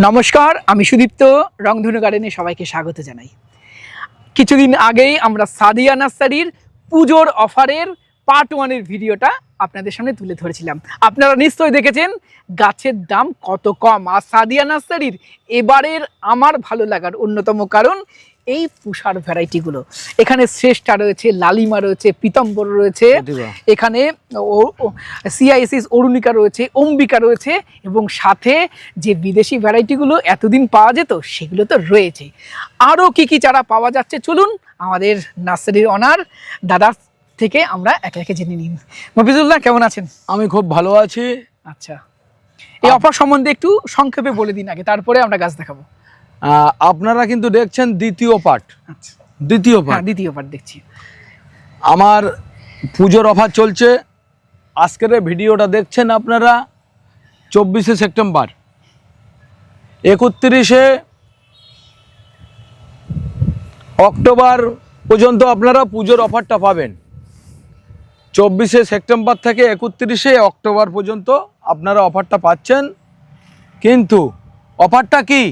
নমস্কার, আমি সুদীপ্ত, রংধনু গার্ডেনে সবাইকে স্বাগত জানাই। কিছুদিন আগেই আমরা সাদিয়া নার্সারির পুজোর অফারের পার্ট ওয়ানের ভিডিওটা আপনাদের সামনে তুলে ধরেছিলাম। আপনারা নিশ্চয়ই দেখেছেন গাছের দাম কত কম। আর সাদিয়া নার্সারির এবারের আমার ভালো লাগার অন্যতম কারণ এই পুষার ভ্যারাইটিগুলো। এখানে শ্রেষ্ঠা রয়েছে লালিমা রয়েছে পিতম্বর রয়েছে। এখানে সিআইএসিস অরুণিকা রয়েছে অম্বিকা রয়েছে এবং সাথে যে বিদেশি ভ্যারাইটিগুলো এতদিন পাওয়া যেত সেগুলো তো রয়েছে। আরও কি কি চারা পাওয়া যাচ্ছে? চলুন আমাদের নার্সারির অনার দাদার থেকে আমরা একে একে জেনে নিন মফিজুল্লাহ কেমন আছেন? আমি খুব ভালো আছি। আচ্ছা। এই অফার সম্বন্ধে একটু সংক্ষেপে বলে দিন আগে তারপরে আমরা গাছ দেখাবো। আপনারা কিন্তু দেখছেন দ্বিতীয় পার্ট আচ্ছা। দ্বিতীয় হ্যাঁ পার্ট দ্বিতীয় পার্ট দেখছি। আমার পুজোর অফার চলছে। আজকের ভিডিওটা দেখছেন আপনারা চব্বিশে সেপ্টেম্বর। একত্রিশে অক্টোবর পর্যন্ত আপনারা পুজোর অফারটা পাবেন। চব্বিশে সেপ্টেম্বর থেকে একত্রিশে অক্টোবর পর্যন্ত আপনারা অফারটা পাচ্ছেন। কিন্তু অফারটা কি?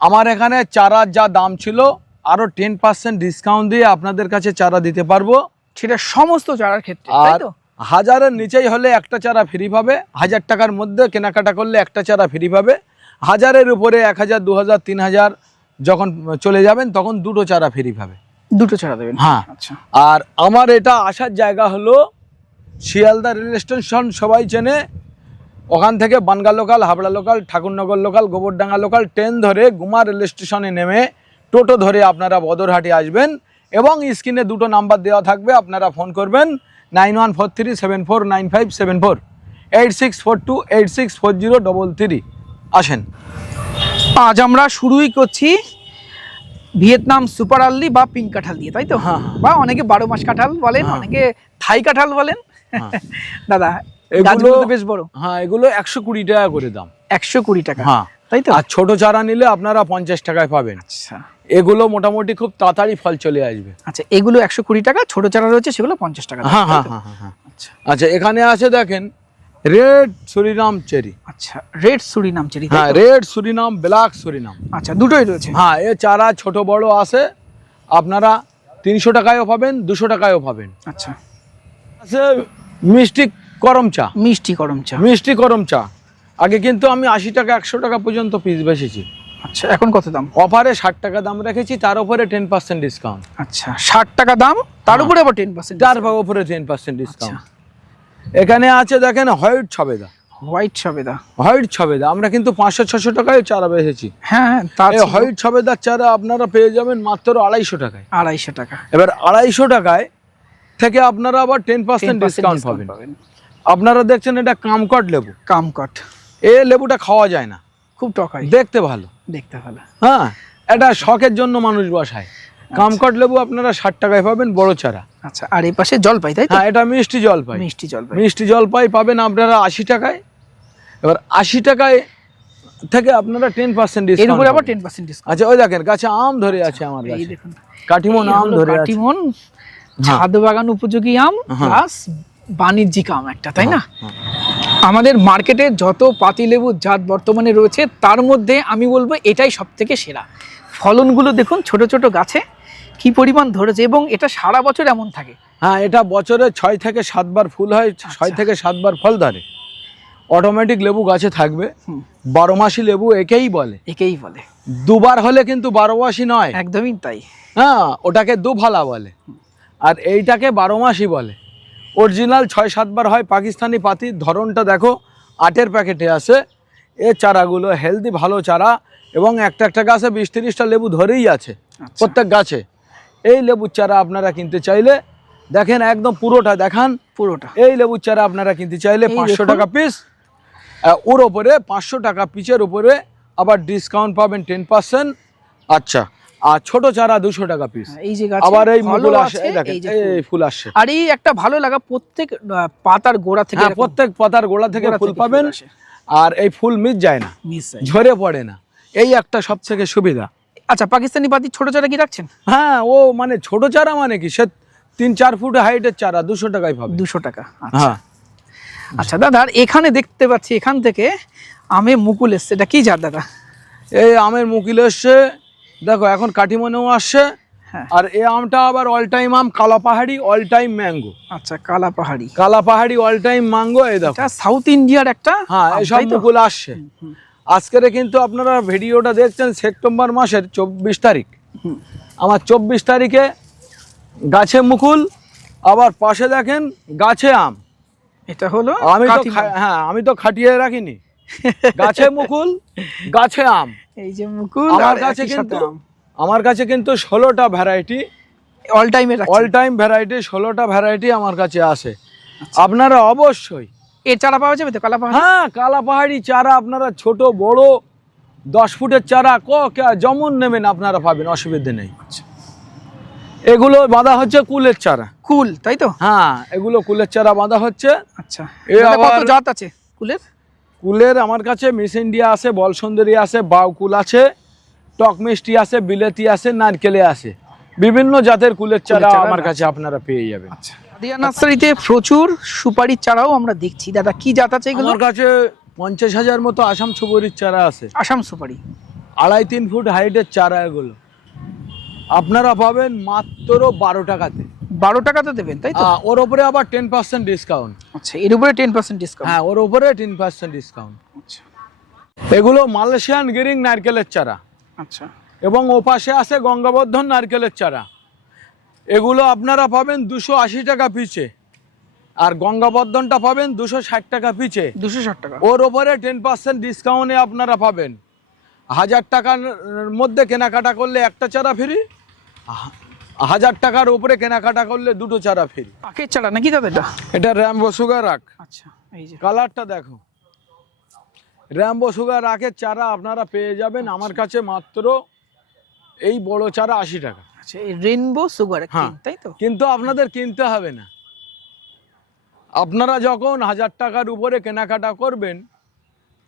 আমার এখানে চারার যা দাম ছিল আরও টেন পার্সেন্ট ডিসকাউন্ট দিয়ে আপনাদের কাছে চারা দিতে পারব। সেটা সমস্ত চারার ক্ষেত্রে আর হাজারের নিচেই হলে একটা চারা ফ্রি পাবে। হাজার টাকার মধ্যে কেনাকাটা করলে একটা চারা ফ্রি পাবে। হাজারের উপরে এক হাজার দু হাজার তিন হাজার যখন চলে যাবেন তখন দুটো চারা ফ্রি পাবে। দুটো চারা দেবেন? হ্যাঁ। আচ্ছা। আর আমার এটা আসার জায়গা হলো শিয়ালদা রেল স্টেশন সবাই চেনে। ওখান থেকে Bongaon local Habra local Thakurnagar local Gobardanga local train ধরে গুমা রেল স্টেশনে নেমে টোটো ধরে আপনারা বদরহাটে আসবেন এবং স্ক্রিনে দুটো নাম্বার দেওয়া থাকবে আপনারা ফোন করবেন nine one four three seven four nine five seven four eight six four two eight six four zero double three আসেন আজ আমরা শুরুই করছি ভিয়েতনাম সুপার আল্লি বা পিঙ্ক কাঁঠাল দিয়ে তাই তো হ্যাঁ। বা অনেকে বারো মাস কাঁঠাল বলেন হ্যাঁ। অনেকে থাই কাঁঠাল বলেন হ্যাঁ। দাদা এগুলো- বেশ বড়। হ্যাঁ এগুলো একশো কুড়ি টাকা করে দাম। একশো কুড়ি টাকা। হ্যাঁ। তাই তো? আর ছোট চারা নিলে আপনারা পঞ্চাশ টাকায় পাবেন। আচ্ছা। এগুলো মোটামুটি খুব তাড়াতাড়ি ফল চলে আসবে। আচ্ছা এগুলো একশো কুড়ি টাকা ছোট চারা রয়েছে সেগুলো পঞ্চাশ টাকা দাম, হ্যাঁ হ্যাঁ হ্যাঁ হ্যাঁ আচ্ছা। আচ্ছা এখানে আছে দেখেন রেড সুরিনাম চেরি। আচ্ছা রেড সুরি নাম চেরি হ্যাঁ রেড সুরিনাম ব্ল্যাক সুরিনাম। আচ্ছা দুটোই রয়েছে। হ্যাঁ এ চারা ছোট বড় আছে আপনারা তিনশো টাকায়ও পাবেন দুশো টাকায়ও পাবেন। আচ্ছা। আছে মিষ্টি করম চা। মিষ্টি গরম চা। মিষ্টি করম চা। আগে কিন্তু আমি আশি টাকা একশো টাকা পর্যন্ত পিস বেচেছি। আচ্ছা এখন কত দাম? অফারে ষাট টাকা দাম রেখেছি তার উপরে টেন পার্সেন্ট ডিসকাউন্ট আচ্ছা ষাট টাকা দাম তার উপরে আবার টেন পার্সেন্ট তার উপরে টেন পার্সেন্ট ডিসকাউন্ট। এখানে আছে দেখেন হোয়াইট ছবেদা। হোয়াইট সবেদা হোয়াইট ছবেদা আমরা কিন্তু পাঁচশো ছশো টাকায় চারা বেচেছি। হ্যাঁ হ্যাঁ তা এই ছিল। হোয়াইট ছবেদার চারা আপনারা পেয়ে যাবেন মাত্র আড়াইশো টাকায়। আড়াইশো টাকা। এবার আড়াইশো টাকায় থেকে আপনারা আবার টেন পার্সেন্ট ডিসকাউন্ট পাবেন। আপনারা দেখছেন এটা কামকট লেবু। কামকট। এ লেবুটা খাওয়া যায় না। খুব টকাই দেখতে ভালো। দেখতে ভালো। হ্যাঁ এটা শখের জন্য মানুষ বসায়। কামকট লেবু আপনারা ষাট টাকায় পাবেন বড় চারা। আচ্ছা আর এই পাশে জলপাই তাই হ্যাঁ এটা মিষ্টি জল পাই মিষ্টি জলপাই। মিষ্টি জলপাই পাবেন আপনারা আশি টাকায়। এবার আশি টাকায় থেকে আপনারা টেন পার্সেন্ট এর ডিসকাউন্ট উপরে আবার টেন পার্সেন্ট আচ্ছা ওই দেখেন গাছে আম ধরে আছে আমার এই দেখুন। কাটিমন আম ধরে আছে। কাটিমন। হ্যাঁ। ছাদ বাগান উপযোগী আম হ্যাঁ। প্লাস বাণিজ্যিক আম একটা তাই না? হ্যাঁ। আমাদের মার্কেটে যত পাতিলেবুর জাত বর্তমানে রয়েছে তার মধ্যে আমি বলব এটাই সব থেকে সেরা। ফলনগুলো দেখুন ছোট ছোট গাছে কি পরিমাণ ধরেছে এবং এটা সারা বছর এমন থাকে। হ্যাঁ এটা বছরে ছয় থেকে সাতবার ফুল হয় ছয় থেকে সাতবার ফল ধরে। অটোমেটিক লেবু গাছে থাকবে। বারো মাসি লেবু একেই বলে। একেই বলে। দুবার হলে কিন্তু বারো মাসি নয়। একদমই তাই। হ্যাঁ ওটাকে দু ফালা বলে। আর এইটাকে বারো মাসি বলে। অরিজিনাল ছয় সাতবার হয় পাকিস্তানি পাতির ধরনটা দেখো আটের প্যাকেটে আছে। এ চারাগুলো হেলদি ভালো চারা এবং একটা একটা গাছে বিশ তিরিশটা লেবু ধরেই আছে আচ্ছা। প্রত্যেক গাছে। এই লেবুর চারা আপনারা কিনতে চাইলে দেখেন একদম পুরোটা দেখান। পুরোটা। এই লেবুর চারা আপনারা কিনতে চাইলে পাঁচশো টাকা পিস ওর ওপরে পাঁচশো টাকা পিচের উপরে আবার ডিসকাউন্ট পাবেন টেন পার্সেন্ট আচ্ছা আর ছোট চারা দুশো টাকা পিস এই যে আবার এই মুকুল আসে এই এই এই ফুল। এই ফুল আসছে। আর এই একটা ভালো লাগা প্রত্যেক পাতার গোড়া থেকে হ্যাঁ প্রত্যেক পাতার গোড়া থেকে ফুল পাবেন আর এই ফুল মিস যায় না মিস ঝরে পড়ে না। এই একটা সব থেকে সুবিধা। আচ্ছা পাকিস্তানি পাতি ছোট চারা কি রাখছেন? হ্যাঁ ও মানে ছোট চারা মানে কি? সে তিন চার ফুট হাইটের চারা দুশো টাকায় পাবে। দুশো টাকা আচ্ছা। হ্যাঁ। আচ্ছা দাদা আর এখানে দেখতে পাচ্ছি এখান থেকে আমে মুকুল এসছে। এটা কি জাত দাদা? এই আমের মুকুল এসছে দেখো এখন কাটিমনেও আসছে। হ্যাঁ। আর এই আমটা আবার অল টাইম আম কালা পাহাড়ি অল টাইম ম্যাঙ্গো আচ্ছা কালা পাহাড়ি। কালা পাহাড়ি অল টাইম ম্যাঙ্গো এই দেখো। সাউথ ইন্ডিয়ার একটা হ্যাঁ এসব? মুকুল আসছে। আজকের কিন্তু আপনারা ভিডিওটা দেখছেন সেপ্টেম্বর মাসের চব্বিশ তারিখ। আমার চব্বিশ তারিখে গাছে মুকুল আবার পাশে দেখেন গাছে আম। এটা হলো আমি তো হ্যাঁ আমি তো খাটিয়ে রাখিনি। গাছে মুকুল গাছে আম। এই যে মুকুল আমার কাছে কিন্তু আমার কাছে কিন্তু ষোলোটা ভ্যারাইটি অল টাইমের অল টাইম ভ্যারাইটি ষোলোটা ভ্যারাইটি আমার কাছে আসে আচ্ছা। আপনারা অবশ্যই এ চারা পাওয়া যাবে তো কালা পাহাড়ি হ্যাঁ কালা পাহাড়ি চারা আপনারা ছোট বড় দশ ফুটের চারা ক কে- যেমন নেবেন আপনারা পাবেন অসুবিধে নেই। আচ্ছা। এগুলো বাঁধা হচ্ছে কুলের চারা। কুল তাই তো? হ্যাঁ এগুলো কুলের চারা বাঁধা হচ্ছে। আচ্ছা। কত জাত আছে কুলের? কুলের আমার কাছে মিস ইন্ডিয়া আছে বল সুন্দরী আছে বাউকুল আছে টক মিষ্টি আছে বিলেতি আছে নারকেলে আছে। বিভিন্ন জাতের কুলের চারা আমার কাছে আপনারা পেয়ে যাবেন। আচ্ছা। দিয়া নার্সারিতে প্রচুর সুপারির চারাও আমরা দেখছি। দাদা কি জাত আছে এগুলো? আমার কাছে পঞ্চাশ হাজার মতো আসাম সুবরির চারা আছে। আসাম সুপারি। আড়াই তিন ফুট হাইটের চারা এগুলো। আপনারা পাবেন মাত্র বারো টাকাতে। বারো টাকাতে দেবেন তাই তো? ওর ওপরে আবার টেন পার্সেন্ট ডিসকাউন্ট আচ্ছা এর উপরে টেন পার্সেন্ট ডিসকাউন্ট হ্যাঁ ওর ওপরে টেন পার্সেন্ট ডিসকাউন্ট আচ্ছা। এগুলো মালয়েশিয়ান গিরিং নারকেলের চারা। আচ্ছা। এবং ওপাশে আছে গঙ্গাবর্ধন নারকেলের চারা। এগুলো আপনারা পাবেন দুশো আশি টাকা পিচে। আর গঙ্গাবর্ধনটা পাবেন দুশো ষাট টাকা পিচে। দুশো ষাট টাকা। ওর ওপরে টেন পার্সেন্ট ডিসকাউন্টে আপনারা পাবেন। হাজার টাকার মধ্যে কেনাকাটা করলে একটা চারা ফ্রি। হাজার টাকার উপরে কেনাকাটা করলে দুটো চারা ফ্রি। পাখের চারা নাকি দাদা এটা এটা র্যাম্বো সুগার রাখ আচ্ছা এই যে। কালারটা দেখো। র্যাম্বো সুগার রাখের চারা আপনারা পেয়ে যাবেন। আমার কাছে মাত্র এই বড় চারা আশি টাকা। আচ্ছা এই রেনবো সুগার হ্যাঁ। তাই তো? কিন্তু আপনাদের কিনতে হবে না। আপনারা যখন হাজার টাকার উপরে কেনাকাটা করবেন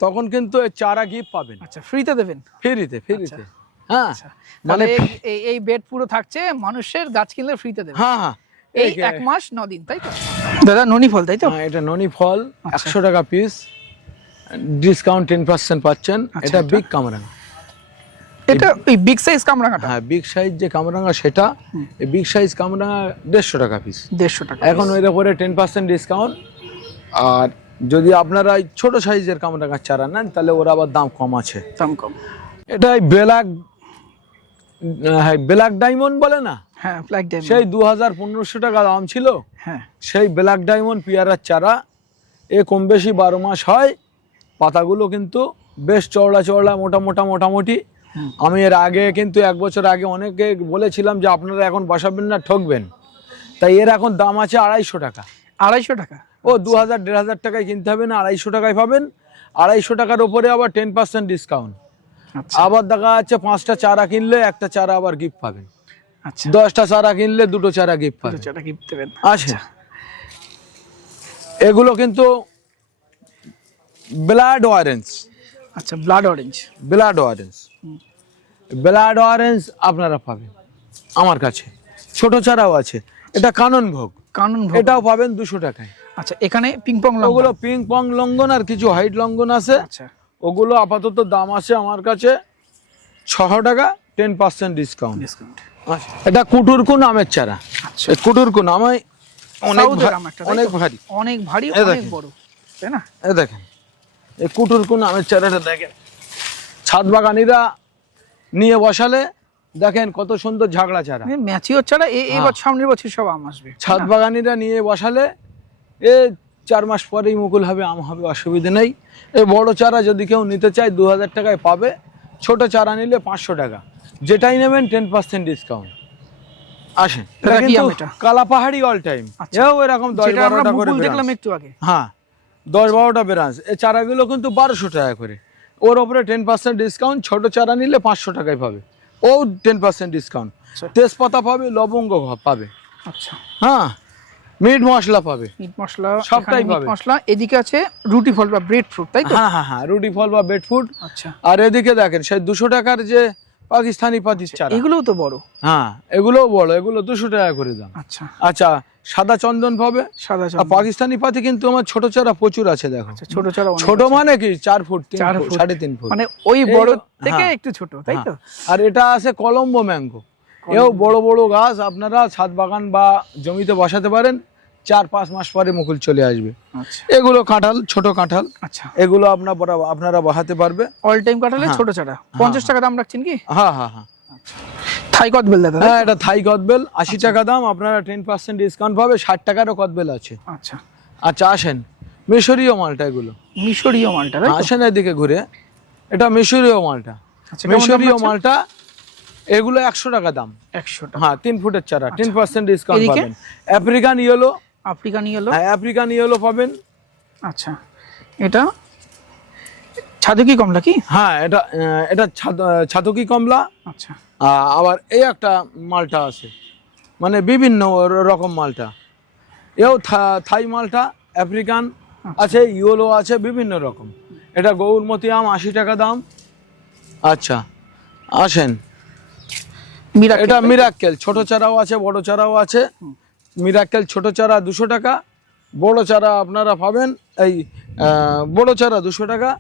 তখন কিন্তু চারা গিফট পাবেন। আচ্ছা ফ্রিতে দেবেন? ফ্রিতে ফ্রিতে। হ্যাঁ। আচ্ছা। মানে এই এই বেড পুরো থাকছে মানুষের গাছ কিনলে ফ্রিতে দেবেন হ্যাঁ হ্যাঁ। এই এই- এক মাস ন দিন তাই তো? দাদা ননি ফল তাই তো? হ্যাঁ, এটা ননি ফল আচ্ছা। একশো টাকা পিস ডিসকাউন্ট টেন পার্সেন্ট পাচ্ছেন। আচ্ছা, এটা? বিগ কামরাঙ্গা। এটা ওই বিগ সাইজ কামরাঙাটা হ্যাঁ বিগ সাইজ যে কামরাঙ্গা সেটা এই বিগ সাইজ কামরাঙ্গা দেড়শো টাকা পিস দেড়শো টাকা এখন ওইর উপরে টেন পার্সেন্ট ডিসকাউন্ট আর যদি আপনারা এই ছোট সাইজের কামরাঙ্গার চারা নেন তাহলে ওর আবার দাম কম আছে। দাম কম। এটা ব্ল্যাক হ্যাঁ ব্ল্যাক ডায়মন্ড বলে না? হ্যাঁ ব্ল্যাক ডায়মন্ড সেই দু হাজার পনেরোশো টাকা দাম ছিল। হ্যাঁ। সেই ব্ল্যাক ডায়মন্ড পেয়ারার চারা এ কম বেশি বারো মাস হয়। পাতাগুলো কিন্তু বেশ চওড়া চওড়া মোটা মোটা মোটামুটি। আমি এর আগে কিন্তু এক বছর আগে অনেকে বলেছিলাম যে আপনারা এখন বসাবেন না ঠকবেন। তাই এর এখন দাম আছে আড়াইশো টাকা। আড়াইশো টাকা? ও দু হাজার দেড় হাজার টাকায় কিনতে হবে না আড়াইশো টাকায় পাবেন। আড়াইশো টাকার ওপরে আবার টেন পার্সেন্ট ডিসকাউন্ট আবার দেখা যাচ্ছে পাঁচটা চারা কিনলে একটা চারা আবার গিফট পাবেন। আচ্ছা। দশটা চারা কিনলে দুটো চারা গিফট পাবেন। চারা গিফট দেবেন। আচ্ছা। এগুলো কিন্তু ব্লাড অরেঞ্জ আচ্ছা blood orange blood orange blood orange আপনারা পাবেন আমার কাছে। ছোট চারাও আছে। এটা কানন ভোগ। কানন ভোগ। এটাও পাবেন দুশো টাকায়। আচ্ছা এখানে পিং পং ওগুলো পিং পং লঙ্ঘন আর কিছু হাইট লঙ্ঘন আছে। আচ্ছা। ওগুলো আপাতত দাম আছে আমার কাছে ছশো টাকা টেন পার্সেন্ট ডিসকাউন্ট ডিসকাউন্ট এটা কুটুরকুন আমের চারা। আচ্ছা। এই কুটুরকুন আমি অনেক? অনেক ভারী। অনেক ভারী অনেক বড় তাই না? এই দেখেন। এই কুটুরকুন আমের চারাটা দেখেন। ছাদ বাগানিরা নিয়ে বসালে দেখেন কত সুন্দর ঝাগড়া চারা। ম্যাচিওর ছাড়া এই হ্যাঁ। এবার সামনের বছর সব আম আসবে ছাদ বাগানিরা নিয়ে বসালে এ চার মাস পরেই মুকুল হবে আম হবে অসুবিধে নেই। এই বড় চারা যদি কেউ নিতে চায় দু হাজার টাকায় পাবে। ছোট চারা নিলে পাঁচশো টাকা। যেটাই নেবেন টেন পার্সেন্ট ডিসকাউন্ট আসেন? কালা পাহাড়ি অল টাইম আচ্ছা। এও এরকম দশ বারোটা করে দেখলাম একটু আগে। হ্যাঁ দশ বারোটা ব্রাঞ্চ এই চারাগুলো কিন্তু বারোশো টাকা করে। ওর ওপরে টেন পার্সেন্ট ডিসকাউন্ট ছোট চারা নিলে পাঁচশো টাকায় পাবে। ও টেন পার্সেন্ট ডিসকাউন্ট। তেজপাতা পাবে লবঙ্গ পাবে। আচ্ছা। হ্যাঁ মিট মশলা পাবে। মিট মশলা সবটাই পাবে। মশলা এদিকে আছে রুটি ফল বা ব্রেড ফ্রুট তাই তো? হ্যাঁ হ্যাঁ হ্যাঁ রুটি ফল বা ব্রেড ফুড আচ্ছা। আর এদিকে দেখেন সেই দুশো টাকার যে পাকিস্তানি পাতির চারা। এগুলোও তো বড়। হ্যাঁ এগুলোও বড় এগুলো দুশো টাকা করে দাম। আচ্ছা। আচ্ছা সাদা চন্দন পাবে। সাদা আর চন্দন। পাকিস্তানি পাতি কিন্তু আমার ছোট চারা প্রচুর আছে দেখো। আচ্ছা, ছোট চারা ছোট মানে কি? চার ফুট তিন চার ফুট। সাড়ে তিন ফুট। মানে ওই বড় থেকে হ্যাঁ। একটু ছোট তাই তো? হ্যাঁ। আর এটা আছে কলম্বো ম্যাঙ্গো। এও বড় বড় গাছ আপনারা ছাদ বাগান বা জমিতে বসাতে পারেন। চার পাঁচ মাস পরে মুকুল চলে আসবে। আচ্ছা। এগুলো কাঁঠাল ছোট কাঁঠাল। আচ্ছা। এগুলো আপনার আপনারা বাহাতে পারবে। অল টাইম কাটালে হ্যাঁ। ছোট চারা। পঞ্চাশ টাকা দাম রাখছেন কি? হ্যাঁ হ্যাঁ হ্যাঁ। থাই কত বেল দাদা হ্যাঁ এটা থাই কদবেল। আশি টাকা দাম আপনারা টেন পার্সেন্ট ডিসকাউন্ট পাবে ষাট টাকারও কদবেল আছে। আচ্ছা। আচ্ছা আসেন। মিশরীয় মালটা এগুলো। মিশরীয় মালটা আসেন এদিকে ঘুরে। এটা মিশরীয় মালটা। আচ্ছা মিশরীয় মালটা এগুলো একশো টাকা দাম। একশো হ্যাঁ তিন ফুটের চারা টেন পার্সেন্ট ডিসকাউন্ট? পাবেন। আফ্রিকান ইয়েলো আফ্রিকান ইয়েলো হ্যাঁ আফ্রিকান ইয়েলো পাবেন। আচ্ছা এটা? ছাদুকি কমলা কি? হ্যাঁ এটা এটা ছাতকি কমলা। আচ্ছা। আবার এই একটা মালটা আছে। মানে বিভিন্ন রকম মালটা। এও থা- থাই মালটা আফ্রিকান আছে ইয়েলো আছে বিভিন্ন রকম। এটা গৌরমতি আম আশি টাকা দাম। আচ্ছা আসেন। এটা মিরাক্কেল ছোট চারাও আছে বড় চারাও আছে। মিরাক্কেল ছোট চারা দুশো টাকা বড় চারা আপনারা পাবেন এই বড় চারা দুশো টাকা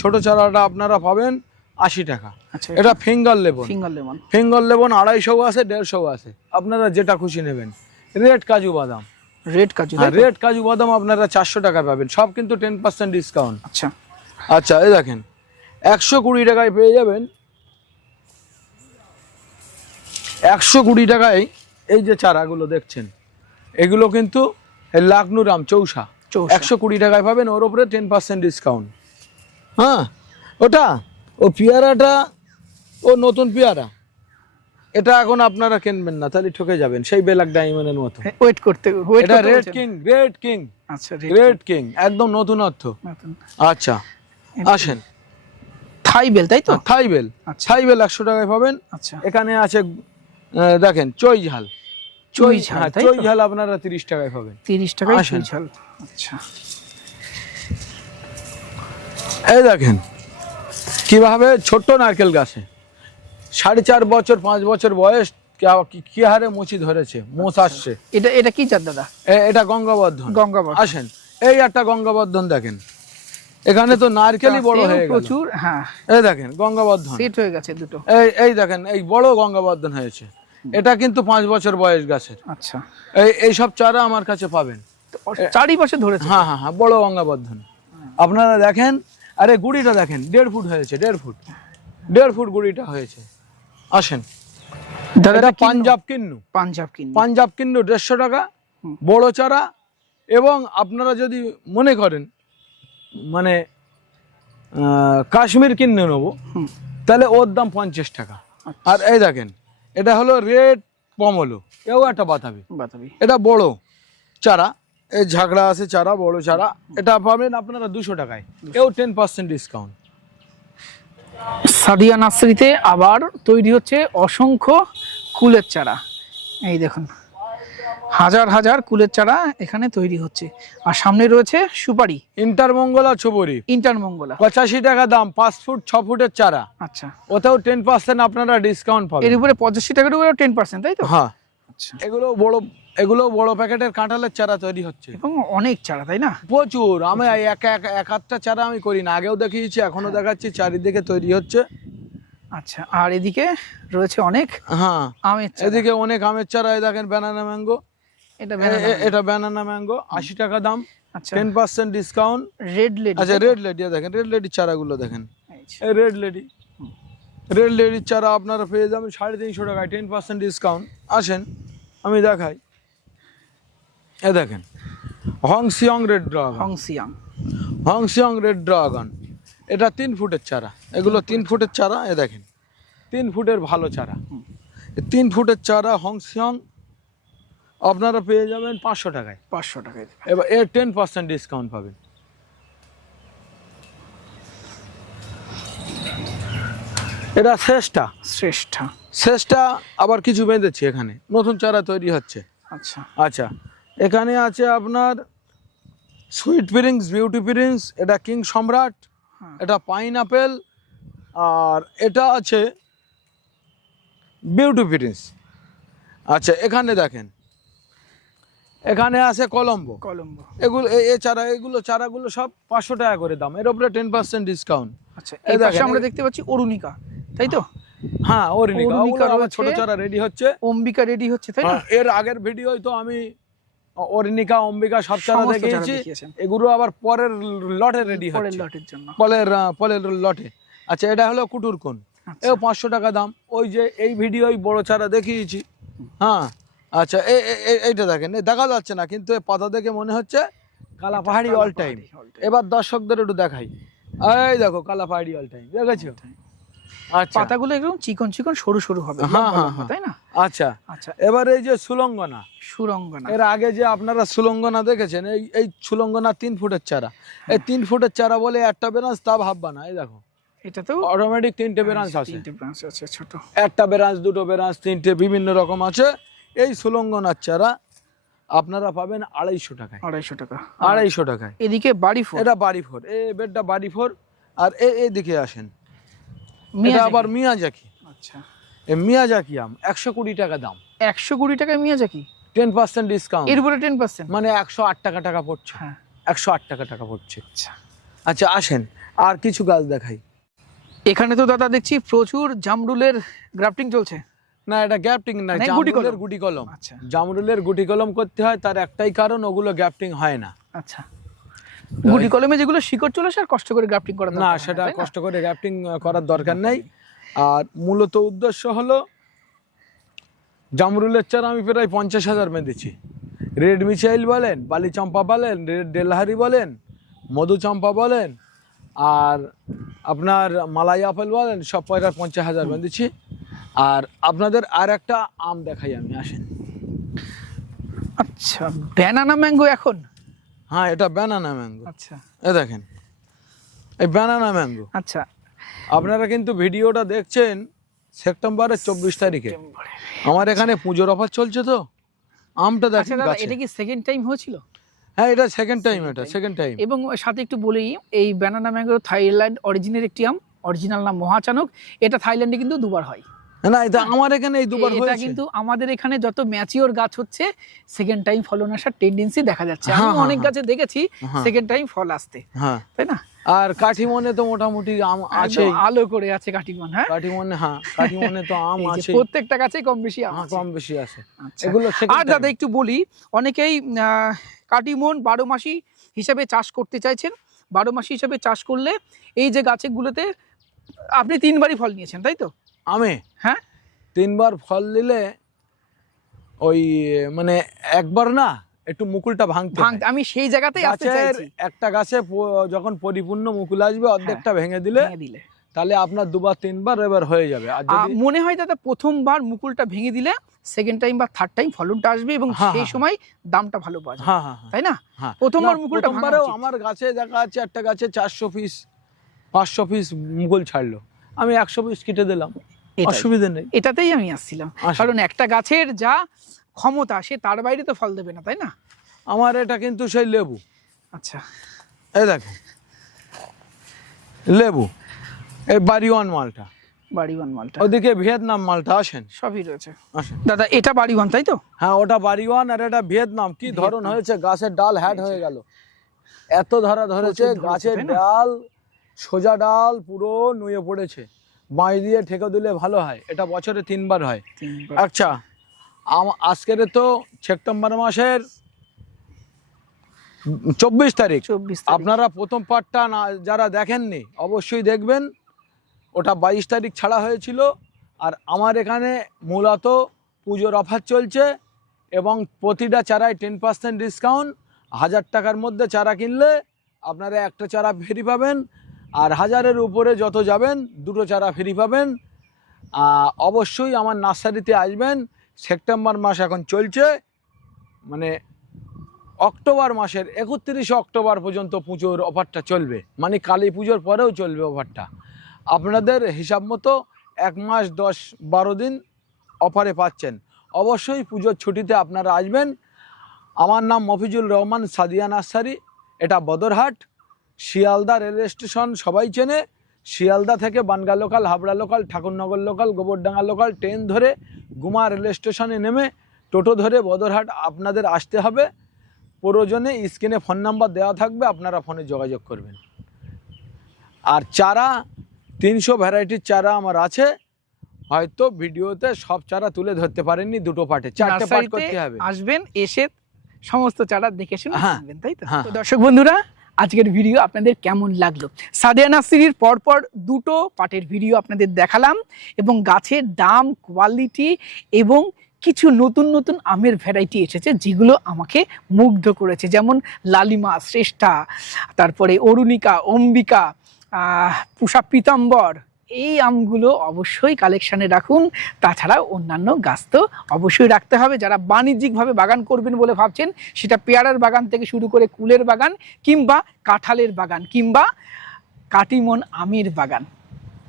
ছোট চারাটা আপনারা পাবেন আশি টাকা। আচ্ছা এটা finger lemon. Finger lemon. Finger lemon আড়াইশো আছে দেড়শো আছে। আপনারা যেটা খুশি নেবেন। রেড কাজু বাদাম। রেড কাজু তো? রেড কাজু বাদাম আপনারা চারশো টাকা পাবেন। সব কিন্তু টেন পার্সেন্ট ডিসকাউন্ট আচ্ছা। আচ্ছা এই দেখেন একশো কুড়ি টাকায় পেয়ে যাবেন। একশো কুড়ি টাকায় এই যে চারাগুলো দেখছেন এগুলো কিন্তু লাকনুরাম চৌসা চৌসা। একশো কুড়ি টাকায় পাবেন ওর উপরে টেন পার্সেন্ট ডিসকাউন্ট হ্যাঁ ওটা ও পেয়ারাটা ও নতুন পেয়ারা। এটা এখন আপনারা কিনবেন না তাহলে ঠকে যাবেন সেই বেলাক ডায়মন্ডের মতো। ওয়েট করতে ওয়েট এটা রেড কিং রেড কিং আচ্ছা রেড কিং একদম নতুন আচ্ছা আসেন। থাইবেল তাই তো? থাইবেল আচ্ছা। থাইবেল একশো টাকায় পাবেন। আচ্ছা। এখানে আছে দেখেন চই ঝাল চই ঝাল, হ্যাঁ, তাই চই ঝাল আপনারা তিরিশ টাকায় পাবেন। তিরিশ টাকায়। চুই ঝাল। আচ্ছা। এই দেখেন কীভাবে ছোট্ট নারকেল গাছে। সাড়ে চার বছর পাঁচ বছর বয়স কি- কি হারে মুচি ধরেছে মোচ আসছে। এটা এটা কি চার দাদা? এটা গঙ্গাবর্ধন। গঙ্গাবর্ধন। আসেন এই একটা গঙ্গাবর্ধন দেখেন। এখানে তো নারকেলই বড় হয়ে গেল। প্রচুর হ্যাঁ। এই দেখেন গঙ্গাবর্ধন। সেট হয়ে গেছে দুটো। এই এই দেখেন এই বড় গঙ্গাবর্ধন হয়েছে। এটা কিন্তু পাঁচ বছর বয়স গাছের। আচ্ছা। এই সব চারা আমার কাছে পাবেন। চারিপাশে ধরে হ্যাঁ হ্যাঁ হ্যাঁ বড় গঙ্গাবর্ধন। আপনারা দেখেন আরে গুড়িটা দেখেন দেড় ফুট হয়েছে দেড় ফুট। দেড় ফুট গুড়িটা হয়েছে। আসেন। দাদা পাঞ্জাব কিন্নু। পাঞ্জাব কিনবো পাঞ্জাব কিন্নু দেড়শো টাকা। বড় চারা। এবং আপনারা যদি মনে করেন মানে কাশ্মীর কিনে নেব। তাহলে ওর দাম পঞ্চাশ টাকা। আর এই দেখেন এটা হলো রেড পমলো। এও একটা বাতাবি। বাতাবি। এটা বড় চারা। এই ঝাগড়া আছে চারা বড় চারা। এটা পাবেন আপনারা দুশো টাকায়। এও টেন পার্সেন্ট ডিসকাউন্ট সাদিয়া নার্সারিতে আবার তৈরি হচ্ছে অসংখ্য কুলের চারা। এই দেখুন। হাজার হাজার কুলের চারা এখানে তৈরি হচ্ছে। আর সামনে রয়েছে সুপারি। ইন্টারমঙ্গলা ছবরি ইন্টারমঙ্গলা। পঁচাশি টাকা দাম পাঁচ ফুট ছ ফুটের চারা। আচ্ছা। ওতেও টেন পার্সেন্ট আপনারা ডিসকাউন্ট পাবেন। এর উপরে পঁচাশি টাকার উপরে টেন পার্সেন্ট তাই তো? হ্যাঁ। আচ্ছা। এগুলো বড় এগুলো বড় প্যাকেটের কাঁঠালের চারা তৈরি হচ্ছে। এবং অনেক চারা তাই না? প্রচুর। আমি এক এক এক আধটা চারা আমি করি না আগেও দেখিয়েছি এখনও দেখাচ্ছি চারিদিকে তৈরি হচ্ছে। আচ্ছা আর এদিকে রয়েছে অনেক হ্যাঁ। আমের এদিকে অনেক আমের চারা দেখেন ব্যানানা ম্যাঙ্গো এটা ব্যানানা ম্যাঙ্গো আশি টাকা দাম। আচ্ছা। Ten percent discount red lady আচ্ছা রেড লেডি দেখেন রেড লেডির চারাগুলো দেখেন। রেড লেডি রেড লেডির চারা আপনারা পেয়ে যাবেন সাড়ে তিনশো টাকায় টেন পার্সেন্ট ডিসকাউন্ট আসেন আমি দেখাই। এ দেখেন হংসিয়ং রেড ড্রাগন হংসিয়াং হংসিয়ং রেড ড্রাগন এটা তিন ফুটের চারা। এগুলো তিন ফুটের। চারা এ দেখেন। তিন ফুটের ভালো চারা। তিন ফুটের চারা হংসিয়ং আপনারা পেয়ে যাবেন পাঁচশো টাকায়। পাঁচশো টাকায় এবার এর টেন পার্সেন্ট ডিসকাউন্ট পাবেন। এটা শেষটা শ্রেষ্ঠা। শেষটা আবার কিছু বেঁধেছি এখানে। নতুন চারা তৈরি হচ্ছে। আচ্ছা। আচ্ছা এখানে আছে আপনার সুইট প্রিন্স বিউটি প্রিন্স এটা কিং সম্রাট হ্যাঁ। এটা পাইন আপেল আর এটা আছে বিউটি প্রিন্স আচ্ছা এখানে দেখেন এখানে আছে কলম্বো। কলম্বো। এগুলো এ- এ চারা এগুলো চারাগুলো সব পাঁচশো টাকা করে দাম। এর উপরে টেন পার্সেন্ট ডিসকাউন্ট আচ্ছা এই আমরা দেখতে পাচ্ছি অরুণিকা তাই তো? হ্যাঁ অরুণিকা। রয়েছে। ছোট চারা রেডি হচ্ছে। অম্বিকা রেডি হচ্ছে তাই না হ্যাঁ, এর আগের ভিডিওই তো আমি অরুণিকা অম্বিকা সব চারা দেখিয়েছি। এগুলো আবার পরের লটে রেডি পরের হচ্ছে। লটের জন্য। পলের আহ, পলের লটে। আচ্ছা এটা হলো কুটুর কোন। আচ্ছা। এও পাঁচশো টাকা দাম। ওই যে এই ভিডিওই বড় চারা দেখিয়েছি। হ্যাঁ আচ্ছা এই এই- এই- এইটা দেখেন দেখা যাচ্ছে না কিন্তু এই পাতা দেখে মনে হচ্ছে কালা পাহাড়ি অল টাইম এবার দর্শকদের একটু দেখাই। এই দেখো কালা পাহাড়ি অল টাইম দেখেছ? আচ্ছা। পাতাগুলো একদম চিকন চিকন সরু সরু হবে হ্যাঁ, হ্যাঁ, হ্যাঁ। তাই না? আচ্ছা। আচ্ছা। এবার এই যে সুলঙ্গনা সুরঙ্গনা এর আগে যে আপনারা সুলঙ্গনা দেখেছেন এই এই সুলঙ্গনা তিন ফুটের চারা। এই তিন ফুটের চারা বলে একটা বেরাঞ্চ তা ভাববা না এই দেখো। এটা তো অটোমেটিক তিনটে বেরাঞ্চ আছে। তিনটে ব্রাঞ্চ আছে ছোট। একটা দুটো তিনটে বিভিন্ন রকম আছে। এই সুলঙ্গনার চারা আপনারা পাবেন আড়াইশো টাকায়। আড়াইশো টাকা। আড়াইশো টাকায়। এদিকে বাড়ি ফোর। এটা বাড়ি ফোর। এই বেডটা বাড়ি ফোর। আর এ এদিকে আসেন। এটা মিয়াজাকি। আবার মিয়াজাকি আচ্ছা। এই মিয়াজাকি আম একশো কুড়ি টাকা দাম। একশো কুড়ি টাকায় মিয়াজাকি টেন পার্সেন্ট ডিসকাউন্ট। এর উপরে টেন পার্সেন্ট। মানে একশো আট টাকা টাকা পড়ছে। হ্যাঁ। একশো আট টাকা টাকা পড়ছে। আচ্ছা। আচ্ছা আসেন। আর কিছু গাছ দেখাই। এখানে তো দাদা দেখছি প্রচুর জামরুলের গ্রাফটিং চলছে। না এটা গ্যাপটিং না না, গুটি জামরুলের গুটি কলম। আচ্ছা। জামরুলের গুটি কলম করতে হয় তার একটাই কারণ ওগুলো গ্যাপটিং হয় না। আচ্ছা। গুটি কলমে যেগুলো শিকড় চলে আসে আর কষ্ট করে গ্রাফটিং করা না সেটা কষ্ট করে গ্যাপটিং করার দরকার নেই। আর মূলত উদ্দেশ্য হলো জামরুলের চারা আমি প্রায় পঞ্চাশ হাজার বেঁধেছি। রেড মিসাইল বলেন বালি চম্পা বলেন রেড ডেলহারি বলেন মধু চম্পা বলেন আর আপনার মালাই আপেল বলেন সব পয়সার পঞ্চাশ হাজার বেঁধেছি। আর আপনাদের আর একটা আম দেখাই আমি আসেন। আচ্ছা ব্যানানা ম্যাঙ্গো এখন? হ্যাঁ এটা ব্যানানা ম্যাঙ্গো আচ্ছা। এ দেখেন এই ব্যানানা ম্যাঙ্গো আচ্ছা। আপনারা কিন্তু ভিডিওটা দেখছেন সেপ্টেম্বরের চব্বিশ তারিখে। আমার এখানে পুজোর অফার চলছে তো। আমটা আচ্ছা দেখেন দাদা এটা কি সেকেন্ড টাইম হয়েছিল? হ্যাঁ এটা সেকেন্ড টাইম এটা সেকেন্ড টাইম এবং সাথে একটু বলি এই ব্যানানা ম্যাঙ্গো থাইল্যান্ড অরিজিনের একটি আম অরিজিনাল নাম মহাচানক। এটা থাইল্যান্ডে কিন্তু দুবার হয়। না এটা আমার এখানে এই দুবার হয়েছে। কিন্তু আমাদের এখানে যত ম্যাচিওর গাছ হচ্ছে সেকেন্ড টাইম ফলন আসার টেন্ডেন্সি দেখা যাচ্ছে। আমি হ্যাঁ, হ্যাঁ, অনেক হ্যাঁ। গাছে দেখেছি হ্যাঁ। সেকেন্ড টাইম ফল আসতে। হ্যাঁ। তাই না? আর কাঠিমনে তো মোটামুটি আম আছে আলো করে আছে কাটিমান হ্যাঁ? কাঠিমনে হ্যাঁ কাঠিমনে তো আম আছে প্রত্যেকটা গাছে কম বেশি আম কম বেশি আছে। আচ্ছা। এগুলো আর দাদা একটু বলি অনেকেই কাটিমন বারো মাসি হিসাবে চাষ করতে চাইছেন। বারো মাসি হিসাবে চাষ করলে এই যে গাছগুলোতে আপনি তিনবারই ফল নিয়েছেন তাই তো? আমে? হ্যাঁ। তিনবার ফল দিলে ওই মানে একবার না একটু মুকুলটা ভাঙতে ভাঙ হয়। আমি সেই জায়গাতেই আসতে চাইছি। একটা গাছে যখন পরিপূর্ণ মুকুল আসবে অর্ধেকটা ভেঙে দিলে দিলে। তাহলে আপনার দুবার তিনবার এবার হয়ে যাবে। আর যদি মনে হয় দাদা প্রথমবার মুকুলটা ভেঙে দিলে সেকেন্ড টাইম বা থার্ড টাইম ফলনটা আসবে এবং হ্যাঁ, সেই হ্যাঁ। সময় দামটা ভালো পাওয়া যাবে। হ্যাঁ হ্যাঁ হ্যাঁ, তাই না? হ্যাঁ। প্রথমবার মুকুলটা ভাঙা আমার গাছে দেখা যাচ্ছে একটা গাছে চারশো পিস পাঁচশো পিস মুকুল ছাড়লো। আমি একশো পিস কেটে দিলাম। অসুবিধা নেই। এটাতেই আমি আসছিলাম। কারণ একটা গাছের যা ক্ষমতা সে তার বাইরে তো ফল দেবে না তাই না? আমার এটা কিন্তু সেই লেবু। আচ্ছা। এই দেখো। লেবু। এই বাড়িওয়ান মালটা। বাড়িওয়ান মালটা। ওদিকে ভিয়েতনাম মালটা আসেন। সবই রয়েছে। আসেন। দাদা এটা বাড়িওয়ান তাই তো? হ্যাঁ ওটা বাড়িওয়ান আর এটা ভিয়েতনাম। কি ধরন হয়েছে? গাছের ডাল হ্যাট হয়ে গেল। এত ধরা ধরেছে গাছের ডাল সোজা ডাল পুরো নুয়ে পড়েছে। বাঁশ দিয়ে ঠেকে দিলে ভালো হয়। এটা বছরে তিনবার হয়। আচ্ছা আজকের তো সেপ্টেম্বর মাসের চব্বিশ তারিখ। চব্বিশ আপনারা প্রথম পার্টটা না যারা দেখেননি অবশ্যই দেখবেন। ওটা বাইশ তারিখ ছাড়া হয়েছিল। আর আমার এখানে মূলত পুজোর অফার চলছে এবং প্রতিটা চারায় টেন পার্সেন্ট ডিসকাউন্ট। হাজার টাকার মধ্যে চারা কিনলে আপনারা একটা চারা ফ্রি পাবেন। আর হাজারের উপরে যত যাবেন, দুটো চারা ফ্রি পাবেন। অবশ্যই আমার নার্সারিতে আসবেন। সেপ্টেম্বর মাস এখন চলছে। মানে অক্টোবর মাসের একত্রিশে অক্টোবর পর্যন্ত পুজোর অফারটা চলবে। মানে কালী পুজোর পরেও চলবে অফারটা। আপনাদের হিসাব মতো এক মাস, দশ, বারো দিন অফারে পাচ্ছেন। অবশ্যই পুজোর ছুটিতে আপনারা আসবেন। আমার নাম মফিজুল রহমান, সাদিয়া নার্সারি। এটা বদরহাট। শিয়ালদা রেল স্টেশন সবাই চেনে। শিয়ালদা থেকে Bangaon local Habra local Thakurnagar local Gobardanga local train ধরে গুমা রেল স্টেশনে নেমে টোটো ধরে বদরহাট আপনাদের আসতে হবে। প্রয়োজনে স্ক্রিনে ফোন নাম্বার দেওয়া থাকবে আপনারা ফোনে যোগাযোগ করবেন। আর চারা তিনশো ভ্যারাইটির চারা আমার আছে। হয়তো ভিডিওতে সব চারা তুলে ধরতে পারেননি দুটো পার্টে চারটে নার্সারিতে করতে হবে। আসবেন এসে সমস্ত চারা দেখে শুনে হ্যাঁ, তাই তো? হ্যাঁ। তো দর্শক বন্ধুরা আজকের ভিডিও আপনাদের কেমন লাগল? সাদিয়া নার্সারির পরপর দুটো পাটের ভিডিও আপনাদের দেখালাম এবং গাছের দাম কোয়ালিটি এবং কিছু নতুন নতুন আমের ভ্যারাইটি এসেছে যেগুলো আমাকে মুগ্ধ করেছে। যেমন লালিমা, শ্রেষ্ঠা, তারপরে অরুণিকা, অম্বিকা পুষা পিতাম্বর এই আমগুলো অবশ্যই কালেকশানে রাখুন। তাছাড়া অন্যান্য গাছ তো অবশ্যই রাখতে হবে। যারা বাণিজ্যিকভাবে বাগান করবেন বলে ভাবছেন, সেটা পেয়ারার বাগান থেকে শুরু করে কুলের বাগান কিংবা কাঁঠালের বাগান কিংবা কাটিমন আমের বাগান।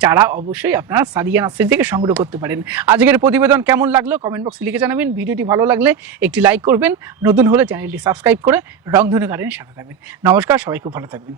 চারা অবশ্যই আপনারা সাদিয়া নার্সারি থেকে সংগ্রহ করতে পারেন। আজকের প্রতিবেদন কেমন লাগল কমেন্ট বক্সে লিখে জানাবেন। ভিডিওটি ভালো লাগলে একটি লাইক করবেন। নতুন হলে চ্যানেলটি সাবস্ক্রাইব করে রংধনু গার্ডেনের সাথে থাকবেন। নমস্কার, সবাই খুব ভালো থাকবেন।